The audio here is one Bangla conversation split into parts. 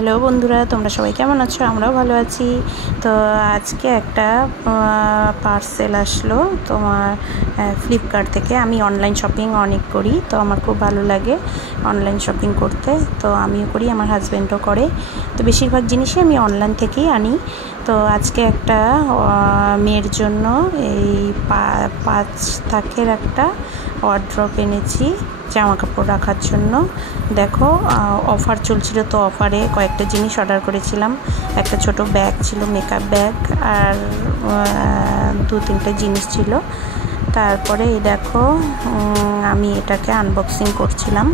হ্যালো বন্ধুরা, তোমরা সবাই কেমন আছো? আমরাও ভালো আছি। তো আজকে একটা পার্সেল আসলো তোমার ফ্লিপকার্ট থেকে। আমি অনলাইন শপিং অনেক করি, তো আমার খুব ভালো লাগে অনলাইন শপিং করতে। তো আমিও করি, আমার হাজব্যান্ডও করে। তো বেশিরভাগ জিনিসই আমি অনলাইন থেকেই আনি। তো আজকে একটা মেয়ের জন্য এই 5 তাকের একটা ওয়ার্ড্রপ এনেছি জামা কাপড় রাখার জন্য। দেখো অফার চলছিল, তো অফারে কয়েকটা জিনিস অর্ডার করেছিলাম। একটা ছোট ব্যাগ ছিল, মেকআপ ব্যাগ, আর 2-3টে জিনিস ছিল। তারপরে এই দেখো আমি এটাকে আনবক্সিং করছিলাম।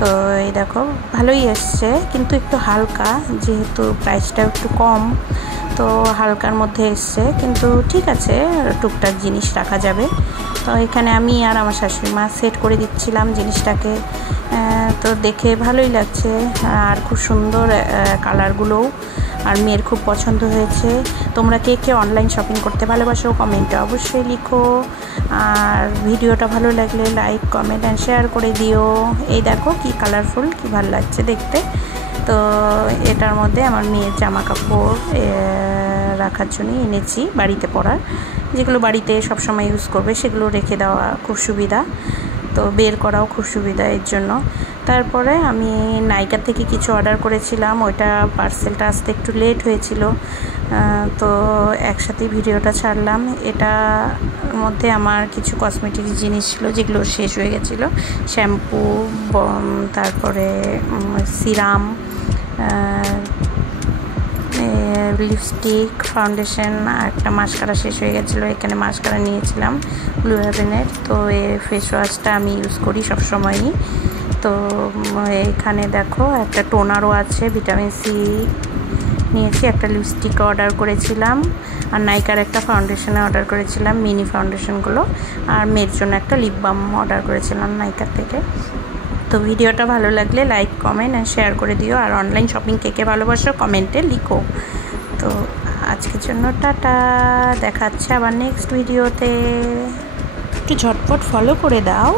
তো এই দেখো ভালোই এসছে, কিন্তু একটু হালকা, যেহেতু প্রাইসটা একটু কম, তো হালকার মধ্যে এসছে, কিন্তু ঠিক আছে, টুকটাক জিনিস রাখা যাবে। তো এখানে আমি আর আমার শাশুড়ি মা সেট করে দিচ্ছিলাম জিনিসটাকে। তো দেখে ভালোই লাগছে, আর খুব সুন্দর কালারগুলোও, আর মেয়ের খুব পছন্দ হয়েছে। তোমরা কে কে অনলাইন শপিং করতে ভালোবাসো কমেন্টে অবশ্যই লিখো, আর ভিডিওটা ভালো লাগলে লাইক, কমেন্ট অ্যান্ড শেয়ার করে দিও। এই দেখো কি কালারফুল, কি ভালো লাগছে দেখতে। তো এটার মধ্যে আমার মেয়ের জামা কাপড় রাখার জন্য এনেছি, বাড়িতে পরার, যেগুলো বাড়িতে সবসময় ইউজ করবে সেগুলো রেখে দেওয়া খুব সুবিধা, তো বের করাও খুব সুবিধা এর জন্য। তারপরে আমি নাইকা থেকে কিছু অর্ডার করেছিলাম, ওইটা পার্সেলটা আসতে একটু লেট হয়েছিল, তো একসাথেই ভিডিওটা ছাড়লাম। এটার মধ্যে আমার কিছু কসমেটিক্স জিনিস ছিল যেগুলো শেষ হয়ে গেছিলো, শ্যাম্পু, তারপরে সিরাম, লিপস্টিক, ফাউন্ডেশন, একটা মাস্কারা শেষ হয়ে গেছিলো। এখানে মাস্কারা নিয়েছিলাম ব্লু হেভেনের। তো এই ফেস ওয়াশটা আমি ইউজ করি সবসময়ই। তো এখানে দেখো একটা টোনারও আছে, ভিটামিন সি নিয়েছি। একটা লিপস্টিক অর্ডার করেছিলাম, আর নাইকার একটা ফাউন্ডেশনে অর্ডার করেছিলাম, মিনি ফাউন্ডেশনগুলো, আর মেয়ের জন্য একটা লিপ বাম অর্ডার করেছিলাম নাইকার থেকে। তো ভিডিওটা ভালো লাগলে লাইক, কমেন্ট আর শেয়ার করে দিও, আর অনলাইন শপিং কে কে ভালোবাসো কমেন্টে লিখো। তো আজকের জন্য টাটা, দেখাচ্ছে আবার নেক্সট ভিডিওতে। একটু ঝটপট ফলো করে দাও।